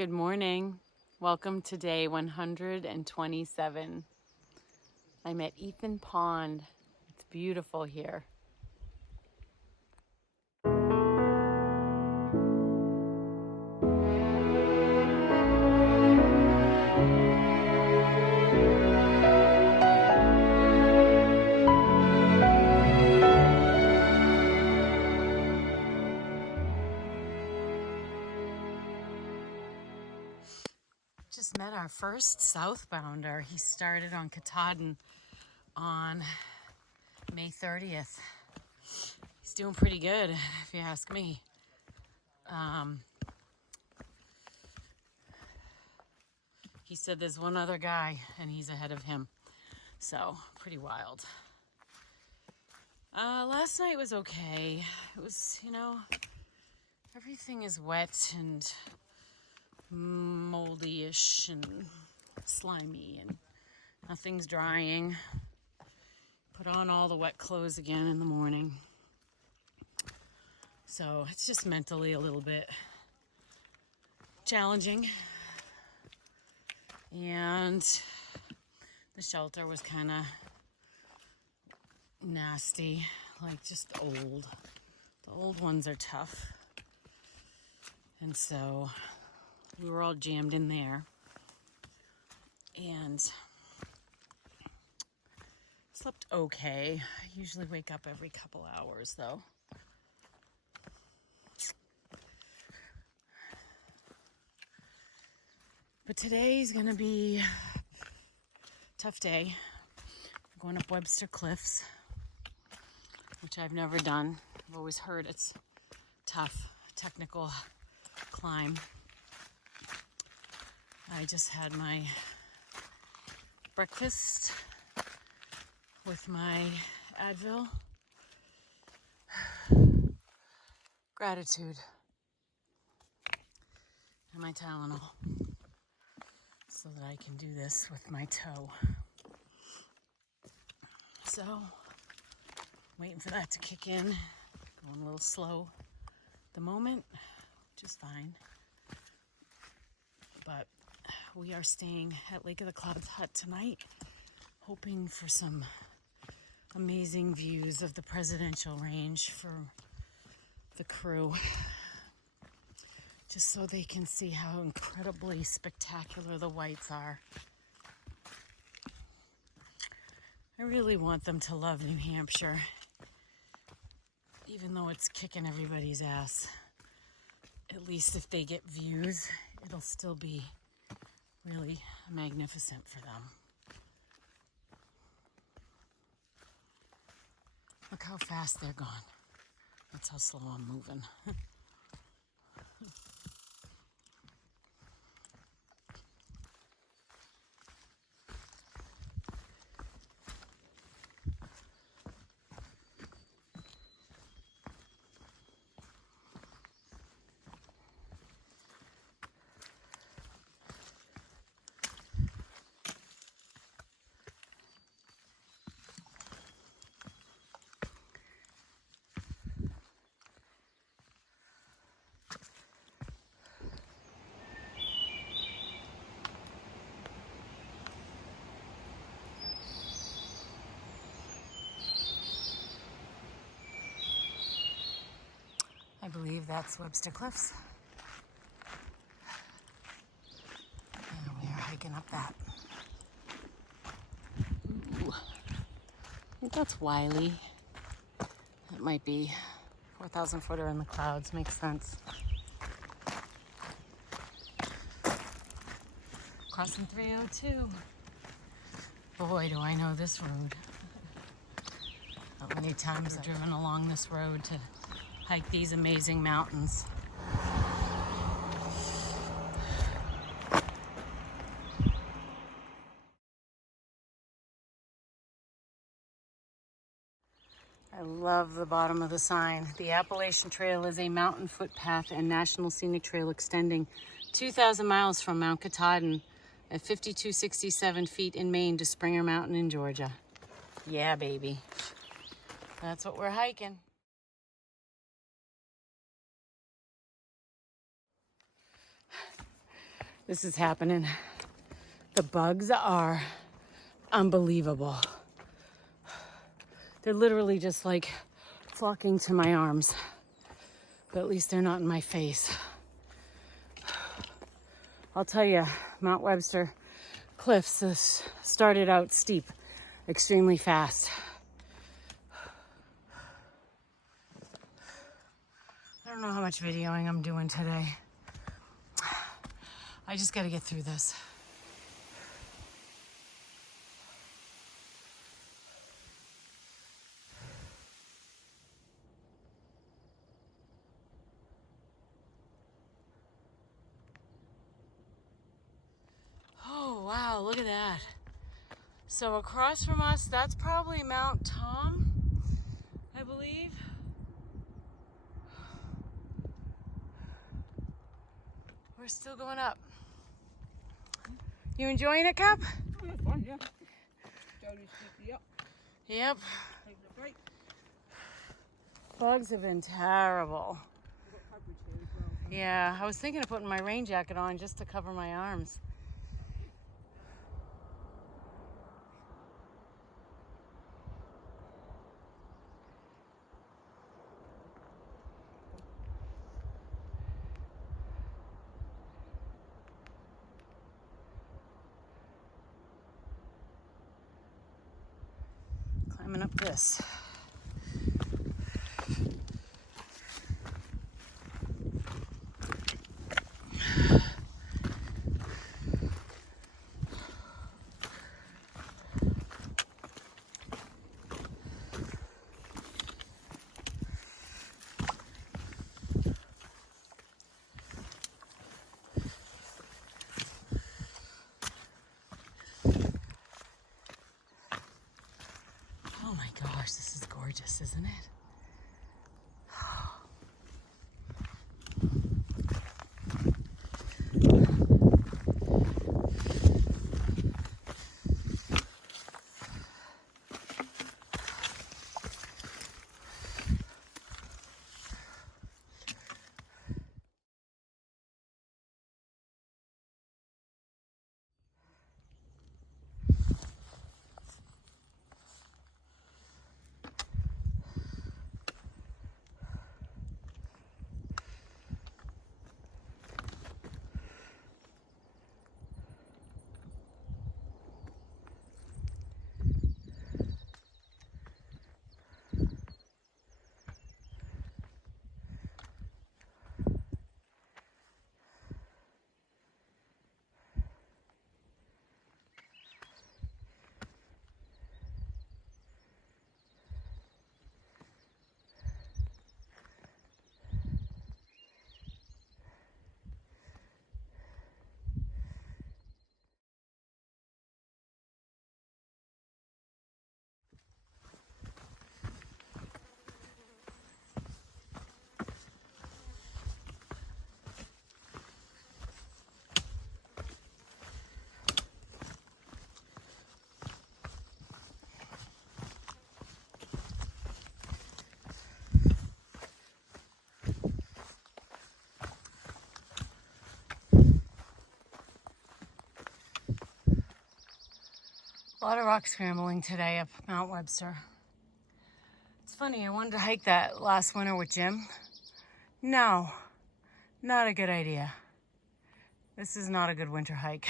Good morning. Welcome to day 127. I'm at Ethan Pond. It's beautiful here. Just met our first southbounder. He started on Katahdin on May 30th. He's doing pretty good, if you ask me. He said there's one other guy and he's ahead of him. So, pretty wild. Last night was okay. It was, everything is wet and moldy-ish and slimy and nothing's drying. Put on all the wet clothes again in the morning. So it's just mentally a little bit challenging. And the shelter was kind of nasty, like just old. The old ones are tough. And so we were all jammed in there. And slept okay. I usually wake up every couple hours though. But today's gonna be a tough day. I'm going up Webster Cliffs, which I've never done. I've always heard it's tough, technical climb. I just had my breakfast with my Advil. Gratitude. And my Tylenol. So that I can do this with my toe. So, waiting for that to kick in. Going a little slow at the moment, which is fine. But we are staying at Lake of the Clouds Hut tonight, hoping for some amazing views of the presidential range for the crew. Just so they can see how incredibly spectacular the whites are. I really want them to love New Hampshire, even though it's kicking everybody's ass. At least if they get views, it'll still be really magnificent for them. Look how fast they're gone. That's how slow I'm moving. I believe that's Webster Cliffs. And we are hiking up that. Ooh. I think that's Wiley. That might be 4,000 footer in the clouds. Makes sense. Crossing 302. Boy, do I know this road. How many times I've driven along this road to hike these amazing mountains. I love the bottom of the sign. The Appalachian Trail is a mountain footpath and national scenic trail extending 2,000 miles from Mount Katahdin at 5,267 feet in Maine to Springer Mountain in Georgia. Yeah, baby. That's what we're hiking. This is happening. The bugs are unbelievable. They're literally just like flocking to my arms, but at least they're not in my face. I'll tell you, Mount Webster cliffs started out steep, extremely fast. I don't know how much videoing I'm doing today. I just got to get through this. Oh, wow, look at that. So across from us, that's probably Mount Tom, I believe. We're still going up. You enjoying it, Cap? Oh, that's fun, yeah. Yep. Bugs have been terrible. Yeah, I was thinking of putting my rain jacket on just to cover my arms. Climbing up this. Oh my gosh, this is gorgeous, isn't it? A lot of rock scrambling today up Mount Webster. It's funny, I wanted to hike that last winter with Jim. No, not a good idea. This is not a good winter hike.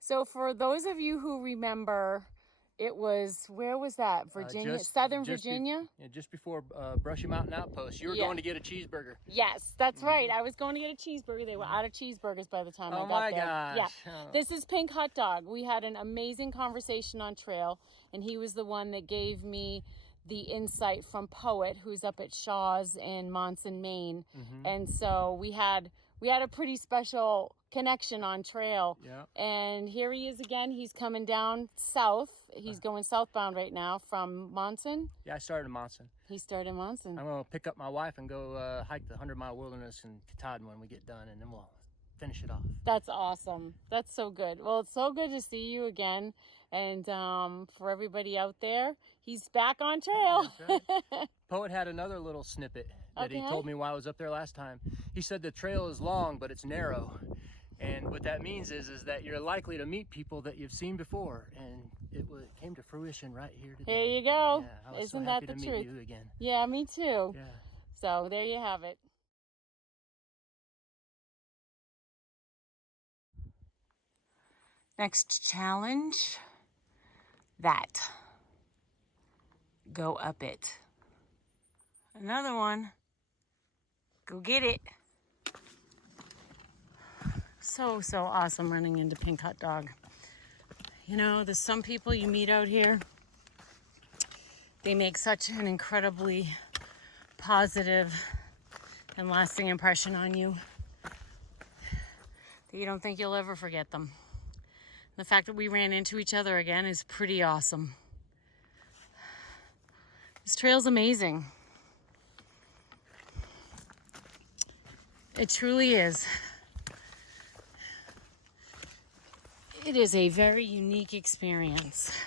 So for those of you who remember, it was, where was that? Virginia, Southern Virginia? Just before Brushy Mountain Outpost. You were going to get a cheeseburger. Yes, that's right. I was going to get a cheeseburger. They were out of cheeseburgers by the time I got there. Oh my gosh. Yeah. This is Pink Hot Dog. We had an amazing conversation on trail, and he was the one that gave me the insight from Poet, who's up at Shaw's in Monson, Maine. And so we had a pretty special connection on trail. Yeah. And here he is again. He's coming down south. He's going southbound right now from Monson. Yeah, I started in Monson. He started in Monson. I'm going to pick up my wife and go hike the 100-mile wilderness in Katahdin when we get done, and then we'll finish it off. That's awesome. That's so good. Well, it's so good to see you again. And for everybody out there, he's back on trail. That's right. Poet had another little snippet that he told me while I was up there last time. He said the trail is long, but it's narrow. And what that means is that you're likely to meet people that you've seen before. And it came to fruition right here today. Here you go. Yeah, I was Isn't so happy that the to truth? meet you again. Yeah, me too. Yeah. So there you have it. Next challenge, that. Go up it. Another one, go get it. So awesome running into Pink Hot Dog. You know, there's some people you meet out here, they make such an incredibly positive and lasting impression on you that you don't think you'll ever forget them. The fact that we ran into each other again is pretty awesome. This trail's amazing. It truly is. It is a very unique experience.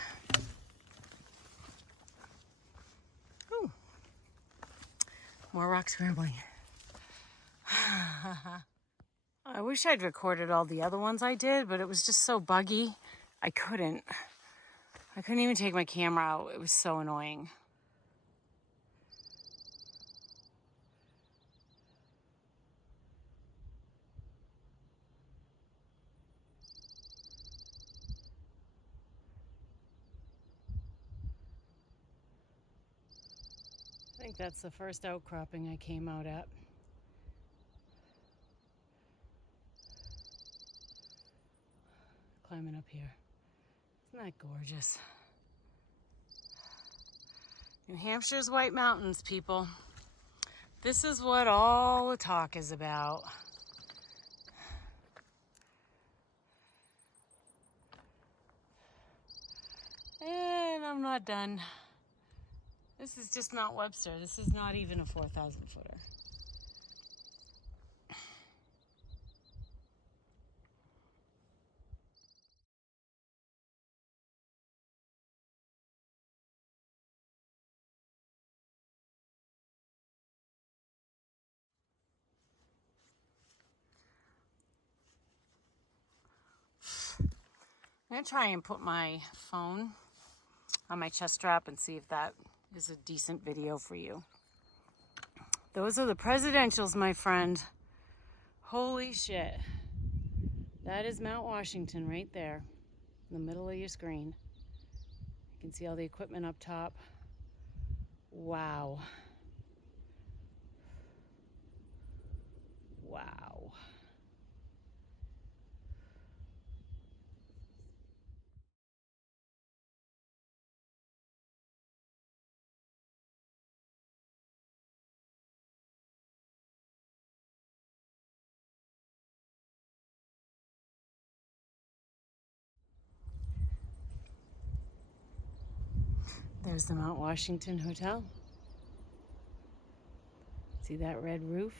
Ooh. More rock scrambling. I wish I'd recorded all the other ones I did, but it was just so buggy. I couldn't even take my camera out. It was so annoying. I think that's the first outcropping I came out at. Climbing up here. Isn't that gorgeous? New Hampshire's White Mountains, people. This is what all the talk is about. And I'm not done. This is just not Webster. This is not even a 4,000 footer. I'm gonna try and put my phone on my chest strap and see if that is a decent video for you. Those are the presidentials, my friend. Holy shit. That is Mount Washington right there in the middle of your screen. You can see all the equipment up top. Wow. Wow. There's the Mount Washington Hotel. See that red roof?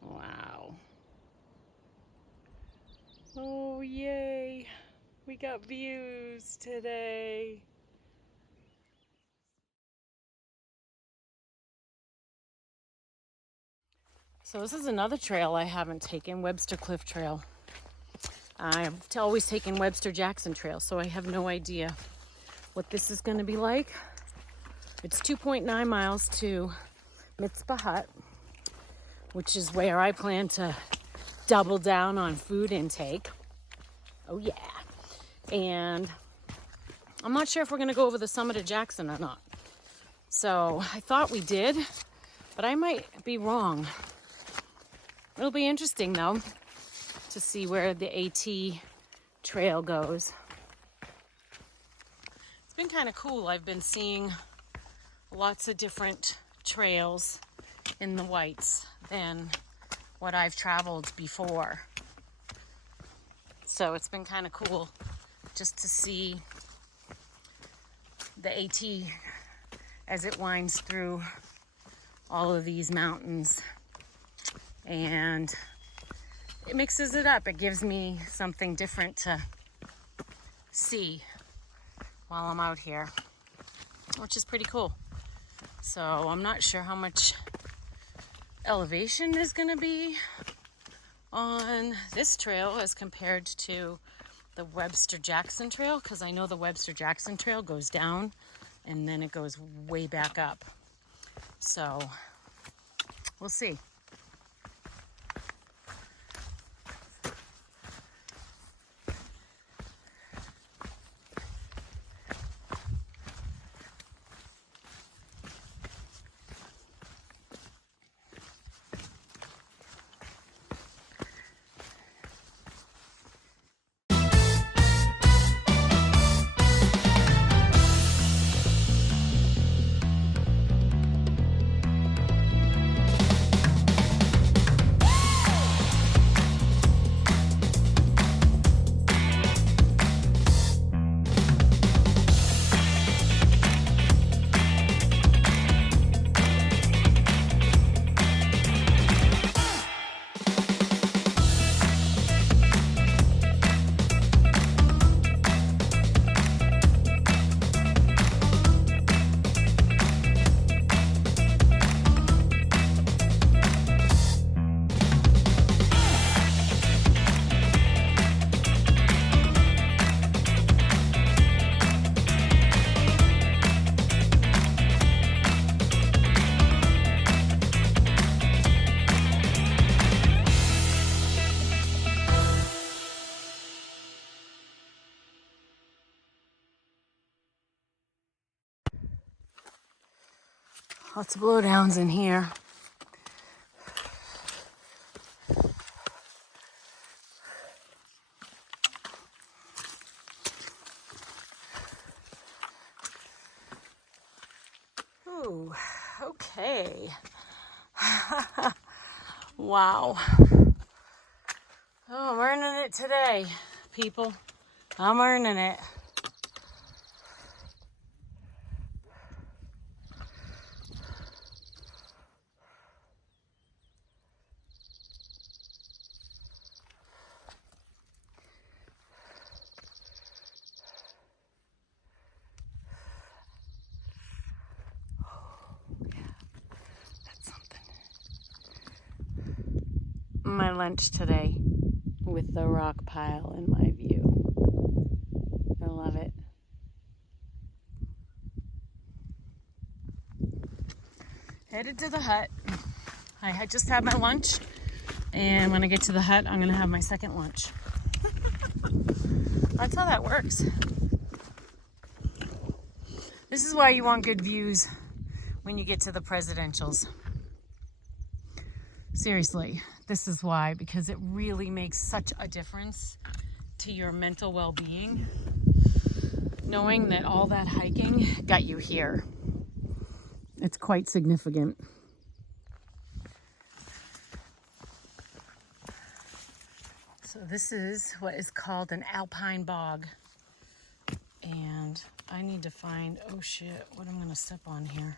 Wow. Oh, yay. We got views today. So this is another trail I haven't taken, Webster Cliff Trail. I've always taken Webster Jackson Trail, so I have no idea what this is going to be like. It's 2.9 miles to Mitzpah Hut, which is where I plan to double down on food intake. Oh yeah. And I'm not sure if we're going to go over the summit of Jackson or not. So I thought we did, but I might be wrong. It'll be interesting though to see where the AT trail goes. It's been kind of cool. I've been seeing lots of different trails in the whites than what I've traveled before. So it's been kind of cool just to see the AT as it winds through all of these mountains. And it mixes it up. It gives me something different to see while I'm out here, which is pretty cool. So I'm not sure how much elevation is going to be on this trail as compared to the Webster Jackson Trail, because I know the Webster Jackson Trail goes down and then it goes way back up. So we'll see. Lots of blowdowns in here. Ooh, okay. Wow. Oh, I'm earning it today, people. I'm earning it. My lunch today with the rock pile in my view. I love it. Headed to the hut. I had just had my lunch, and when I get to the hut, I'm gonna have my second lunch. That's how that works. This is why you want good views when you get to the presidentials. Seriously, this is why, because it really makes such a difference to your mental well-being, knowing that all that hiking got you here. It's quite significant. So this is what is called an alpine bog. And I need to find, oh shit, what I'm gonna step on here.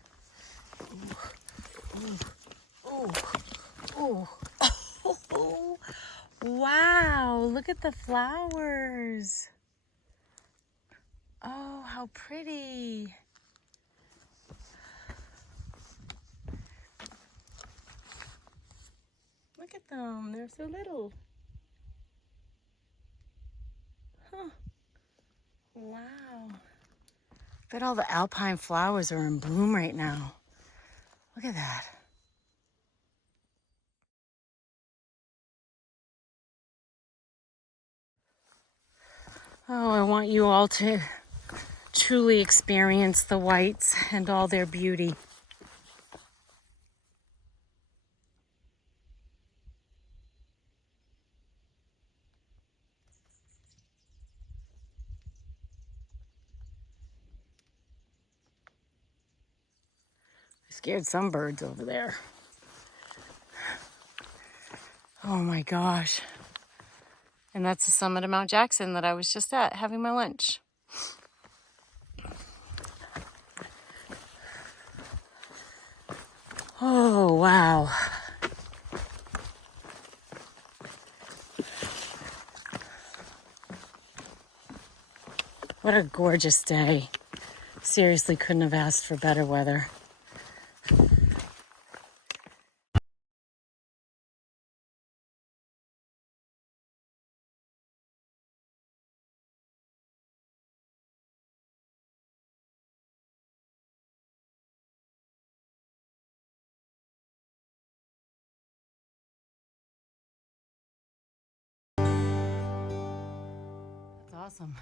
Ooh, ooh, ooh. Oh, wow, look at the flowers. Oh, how pretty. Look at them, they're so little. Huh. Wow. Bet all the alpine flowers are in bloom right now. Look at that. Oh, I want you all to truly experience the whites and all their beauty. I scared some birds over there. Oh my gosh. And that's the summit of Mount Jackson that I was just at having my lunch. Oh, wow. What a gorgeous day. Seriously, couldn't have asked for better weather. awesome.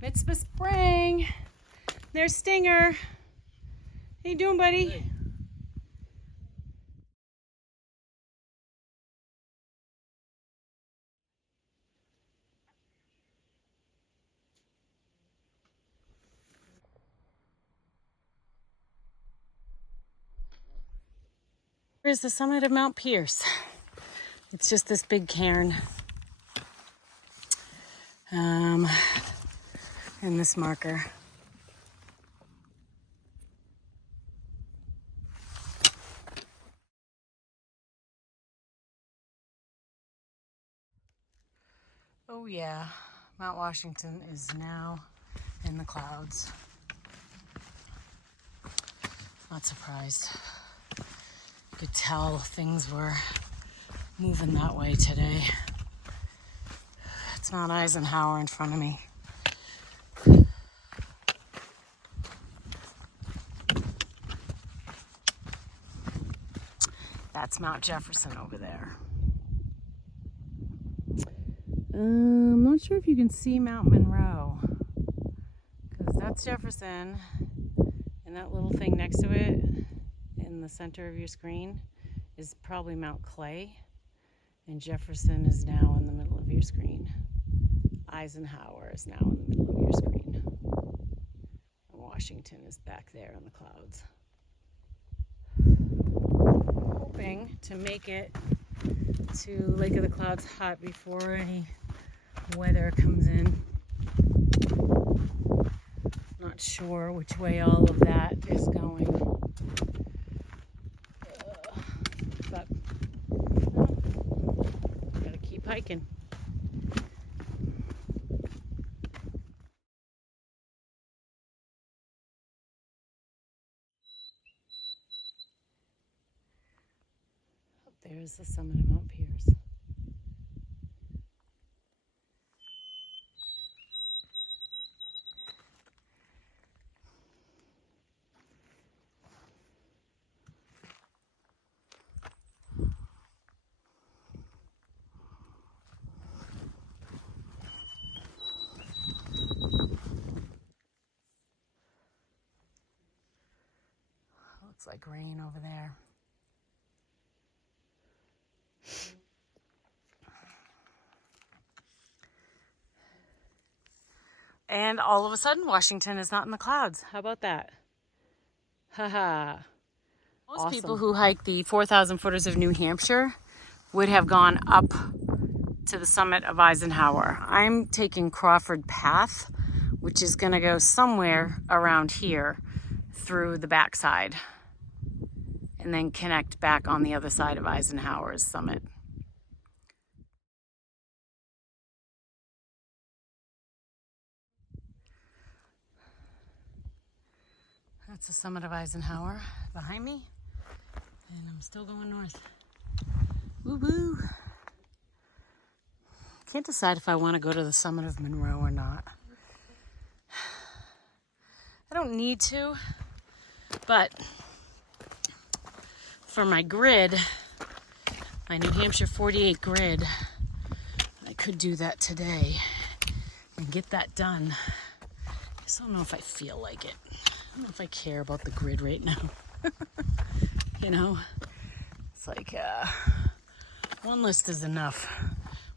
Mitzvah Spring. There's Stinger. How you doing, buddy? Hey. Here's the summit of Mount Pierce. It's just this big cairn. And this marker. Oh yeah, Mount Washington is now in the clouds. Not surprised. Could tell things were moving that way today. It's Mount Eisenhower in front of me. That's Mount Jefferson over there. I'm not sure if you can see Mount Monroe, because that's Jefferson, and that little thing next to it in the center of your screen is probably Mount Clay, and Jefferson is now in the middle of your screen. Eisenhower is now in the middle of your screen. And Washington is back there in the clouds. Hoping to make it to Lake of the Clouds hot before any weather comes in. Not sure which way all of that is going. But gotta keep hiking. There's the summit of Mount Pierce. Looks like rain over there. And all of a sudden, Washington is not in the clouds. How about that? Haha. Most Awesome. people who hike the 4,000 footers of New Hampshire would have gone up to the summit of Eisenhower. I'm taking Crawford Path, which is going to go somewhere around here through the backside and then connect back on the other side of Eisenhower's summit. That's the summit of Eisenhower behind me, and I'm still going north. Woo woo! Can't decide if I want to go to the summit of Monroe or not. I don't need to, but for my grid, my New Hampshire 48 grid, I could do that today and get that done. I just don't know if I feel like it. I don't know if I care about the grid right now. You know, it's like one list is enough.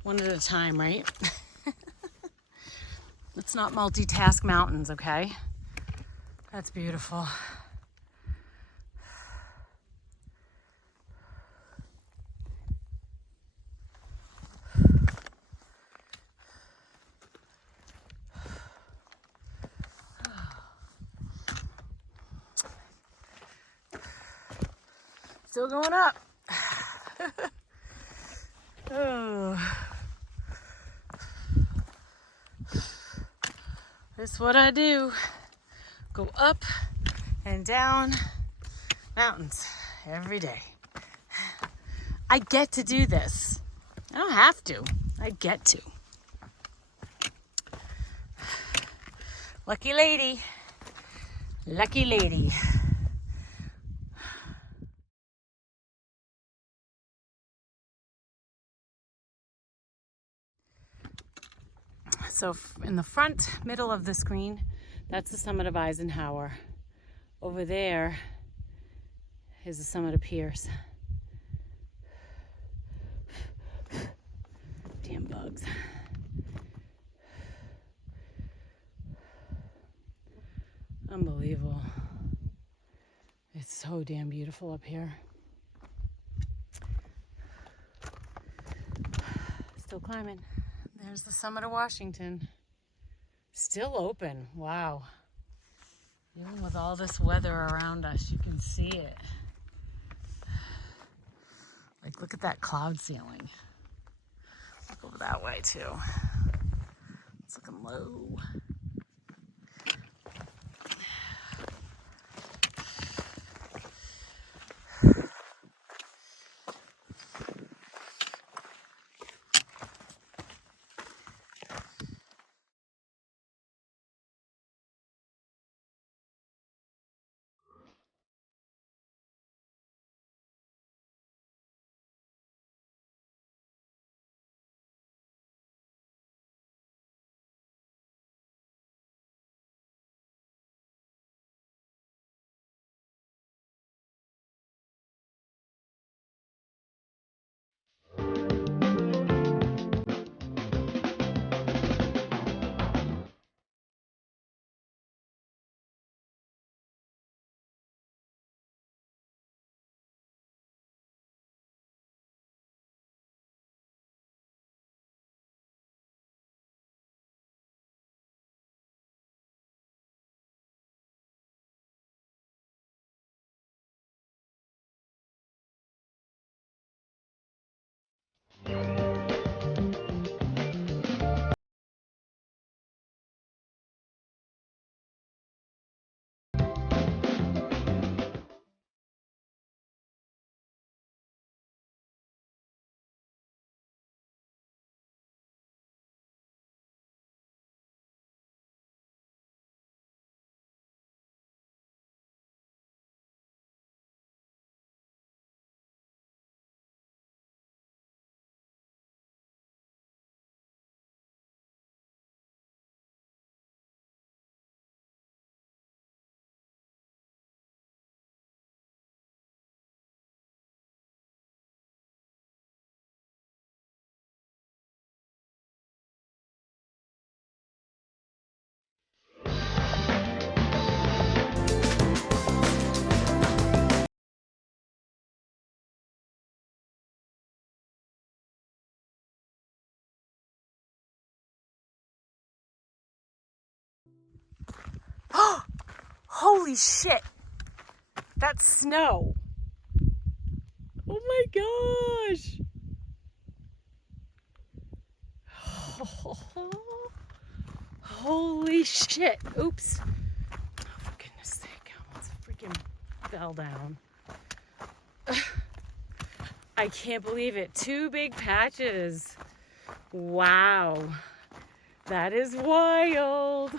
One at a time, right? Let's not multitask mountains, okay? That's beautiful. Still going up. Oh. That's what I do. Go up and down mountains every day. I get to do this. I don't have to. I get to. Lucky lady. Lucky lady. So in the front middle of the screen, that's the summit of Eisenhower. Over there is the summit of Pierce. Damn bugs. Unbelievable. It's so damn beautiful up here. Still climbing. There's the summit of Washington. Still open. Wow. Even with all this weather around us, you can see it. Like, look at that cloud ceiling. Look over that way, too. It's looking low. Holy shit! That's snow! Oh my gosh! Holy shit! Oops! Oh, for goodness sake, I almost freaking fell down. I can't believe it. 2 big patches. Wow. That is wild.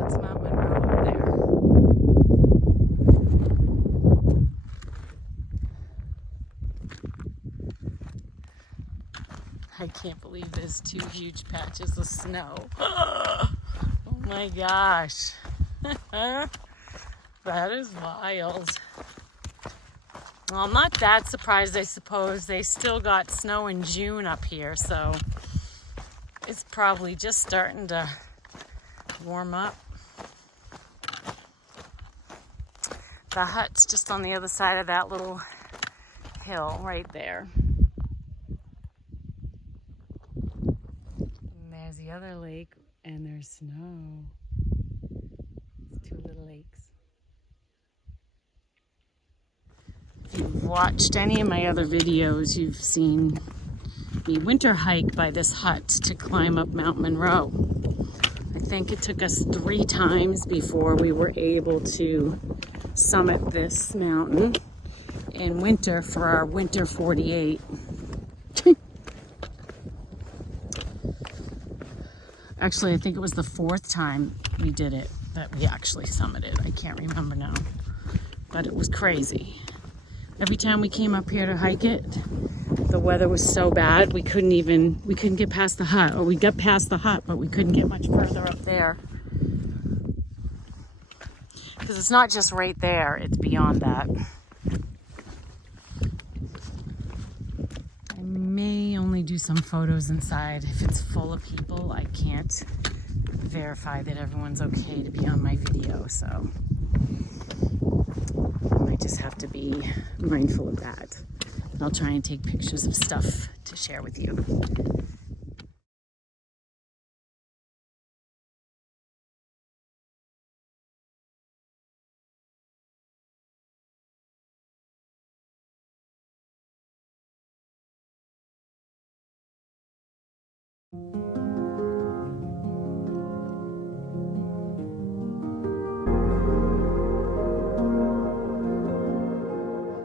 That's Mount Monroe up there. I can't believe there's 2 huge patches of snow. Oh my gosh. That is wild. Well, I'm not that surprised, I suppose. They still got snow in June up here, so it's probably just starting to warm up. The hut's just on the other side of that little hill right there. And there's the other lake, and there's snow. It's 2 little lakes. If you've watched any of my other videos, you've seen me winter hike by this hut to climb up Mount Monroe. I think it took us 3 times before we were able to summit this mountain in winter for our winter 48. Actually, I think it was the 4th time we did it that we actually summited. I can't remember now, but it was crazy. Every time we came up here to hike it, the weather was so bad we couldn't get past the hut, or we got past the hut, but we couldn't get much further up there. Because it's not just right there, it's beyond that. I may only do some photos inside. If it's full of people, I can't verify that everyone's okay to be on my video, so I might just have to be mindful of that. I'll try and take pictures of stuff to share with you.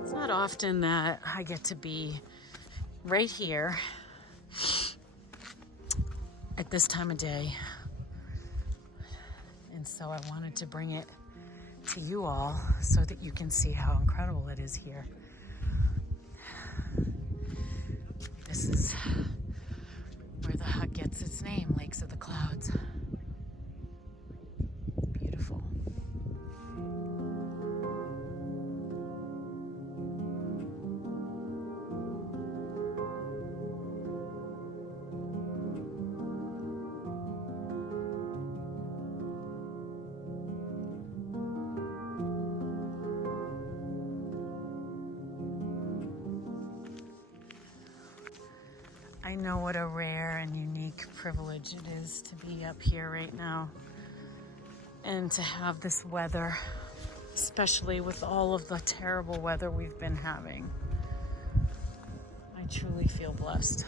It's not often that I get to be right here at this time of day, and so I wanted to bring it to you all so that you can see how incredible it is here. This is where the hut gets its name, Lakes of the Clouds. Beautiful. I know what a rare and unique privilege it is to be up here right now and to have this weather, especially with all of the terrible weather we've been having. I truly feel blessed.